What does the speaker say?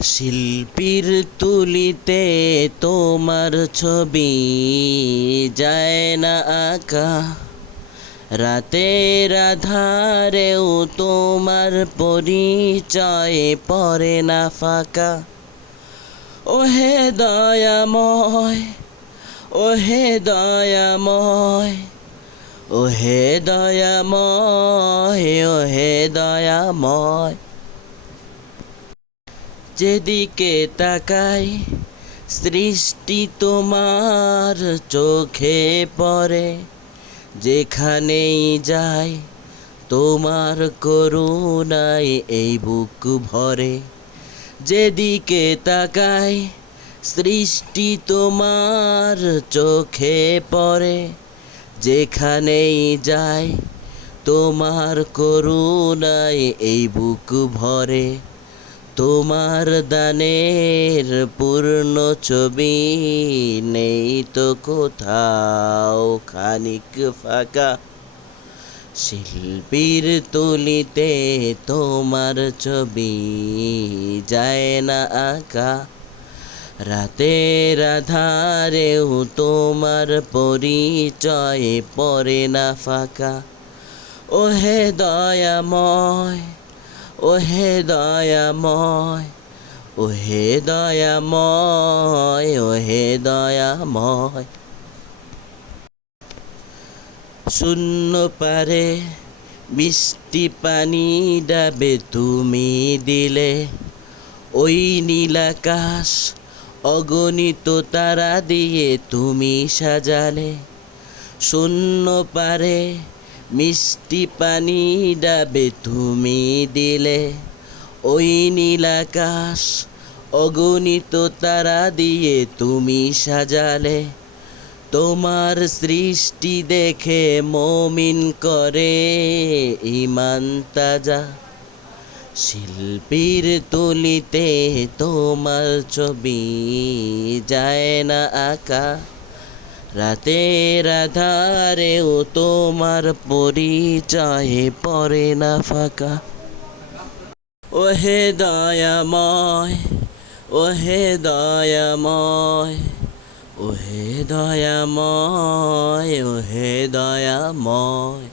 শিল্পীর তুলিতে তোমার ছবি যায় না আঁকা, রাতের আধারেও তোমার পরিচয় পড়ে না ফাঁকা। ওহে দয়াময়, ওহে দয়াময়, ওহে দয়াময়, ওহে দয়াময়। যেদিকে তাকাই সৃষ্টি তোমার চোখে পড়ে, যেখানেই যাই তোমার করুণায় এই বুক ভরে। যেদিকে তাকাই সৃষ্টি তোমার চোখে পড়ে, যেখানেই যাই তোমার করুণায় এই বুক ভরে। তোমার দানের পূর্ণ ছবি নেই তো কোথাও খানিক ফাঁকা। শিল্পীর তুলিতে তোমার ছবি যায় না আঁকা, রাতের আধারেও তোমার পরিচয় পড়ে না ফাঁকা। ওহে দয়াময়, ওহে দয়াময়, ওহে দয়াময়, ওহে দয়াময়। শূন্য পারে মিষ্টি পানি ডাবে তুমি দিলে, ওই নীলাকাশ অগণিত তারা দিয়ে তুমি সাজালে। শূন্য পারে মিষ্টি পানি ডাবে তুমি দিলে, ওই নীলাকাশ অগণিত তারা দিয়ে তুমি সাজালে। তোমার সৃষ্টি দেখে মুমিন করে ঈমান তাজা। শিল্পীর তুলিতে তোমার ছবি যায় না আঁকা, রাতের আধারেও তোমার পরিচয় পড়ে না ফাঁকা। ওহে দয়াময়, ওহে দয়াময়, ওহে দয়াময়, ওহে দয়াময়।